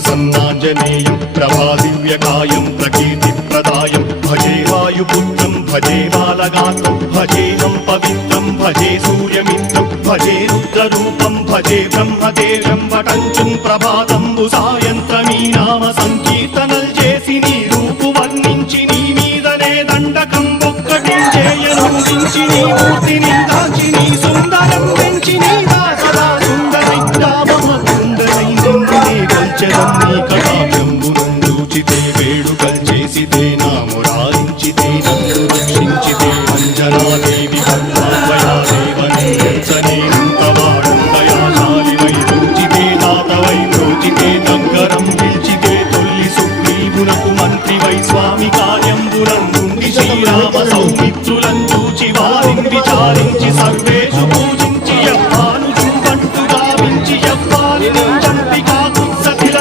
ప్రసన్నాంజనేయం ప్రభాదివ్యకాయం ప్రకీర్తిప్రదాయం. భజే వాయుపుత్రం భజే బాలగాత్రం భజేహం పవిత్రం భజే సూర్యమిత్రం భజే రుద్రరూపం భజే బ్రహ్మదేవం వటంచుం ప్రభాతంబు సాయంత్రమీ నామ సంకీర్తనల్ చేసి నీ రూపు వర్ణించి నీ మీదనే దండకం ఒక్కటి చేయనుంచి నీ మూర్తిని రక్షించితే వేడుకలు చేసితే నా మురారించితే నన్ను రక్షించితే అంజనాదేవి దగ్గరం పిలిచితే తొల్లి సుగ్రీవునకు మంత్రివై స్వామి కార్యంబురం నుండి శ్రీరామ చూచి వారిని విచారించి సర్వేషు